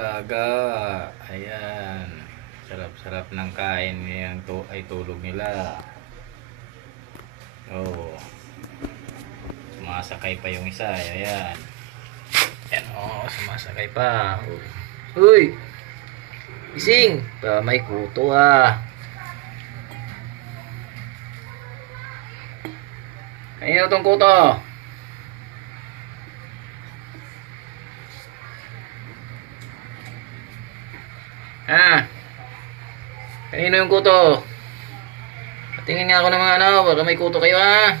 alaga. Ayan. Sarap-sarap ng kain niyang ay tulog nila. Oh. Sumasakay pa yung isa. Ayan. Ayan oh, sumasakay pa. Uy! Gising! May kuto ah. Kanino tong kuto? Ha? Kanino yung kuto? Tingin nga ako ng mga ano, baka may kuto kayo ha.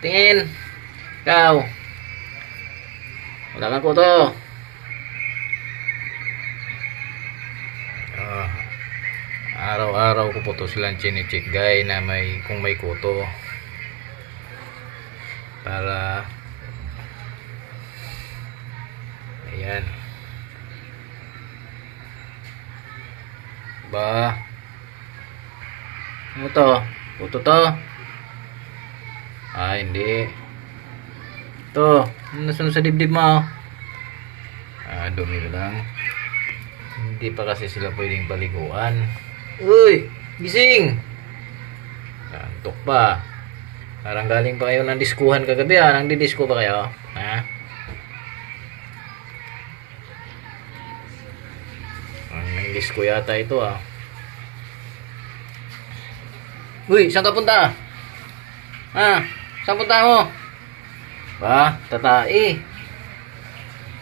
Tingin. Ikaw. Wala kang kuto. Araw-araw ko po to silang chine-check guys na kung may kuto. Para ayan. Ba? Ano to? Kuto to? Ah, hindi. To, nasunod sa dibdib mo. Ah, dumi lang. Hindi pa kasi sila pwedeng paliguan. Uy! Gising! Antok pa. Parang galing pa kayo ng diskuhan kagabi ha. Nang didisko pa kayo? Ha? Nang disko yata ito ha. Uy! Saan ka punta? Ha? Saan punta mo? Ba? Tatai.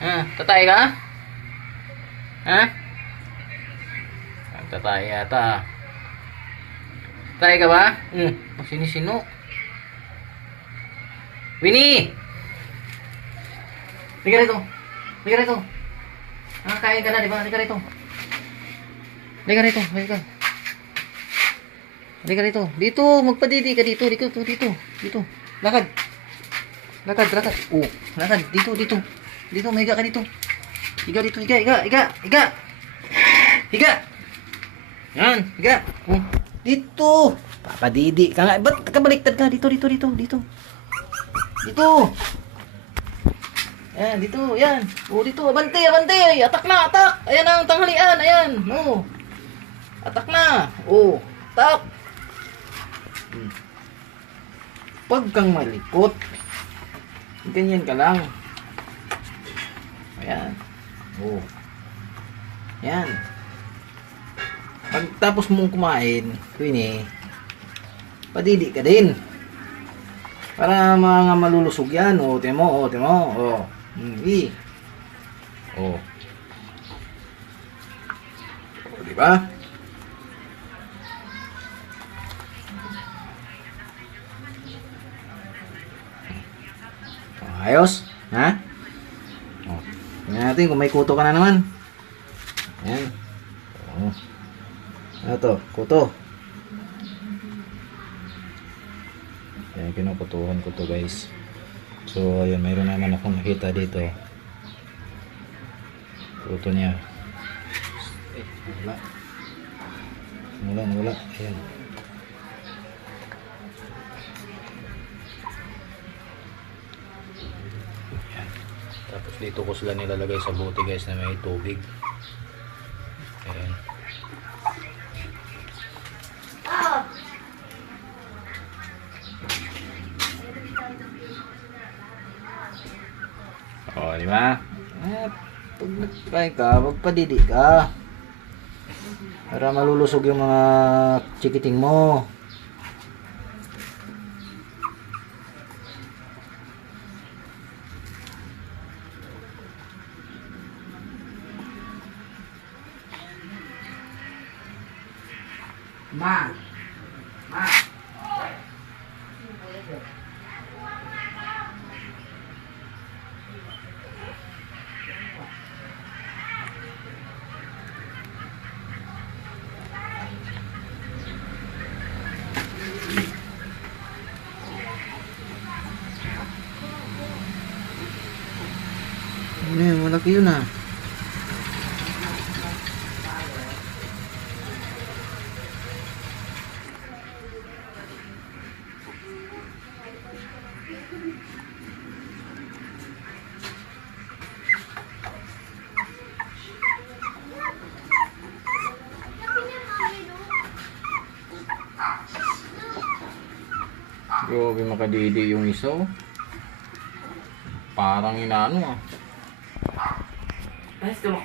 Ha? Tatai ka? Ha? Tatai yata. Tatai ka ba? Sinisino? Winnie! Liga rito. Liga rito. Kain ka na, di ba? Liga rito. Liga rito. Liga. Liga rito. Dito, magpadidi ka dito. Dito. Dito. Lakad. Lakad. Oh, lakad. Dito. Dito, mahiga ka dito. Higa dito, higa. Higa. Yan, higa. Oh, dito. Papadidi ka nga. Ba't kabaliktad ka? Dito. Dito. Ayan, dito, yan. Oh, dito, abante. Atak na, atak. Ayan ang tanghalian, ayan. Oh. Atak na. Oh, atak. Pag kang malikot, ganyan ka lang. Ayan. Oh. Yan. Pag tapos mong kumain, Queenie, padidi ka din. Para mga malulusog yan. O, temo. O. Oh. Diba? Ayos? Ha? O. Tingnan natin kung may kuto ka na naman. Ayan. O. Ano to? Kuto. Ayan, kinukutuhan ko to guys. So, ayun, mayroon naman akong nakita dito. Kuto niya. Wala. Ayan. Ayan. Tapos dito ko sila nilalagay sa bote guys na may tubig. Ayan. O, di ba? Pag nagtry ka, magpadidi ka. Para malulusog yung mga chikiting mo. Ma. Malaki yun ah. Grabe makadidi yung isa oh. Parang inaano ah. Ay, tumakbo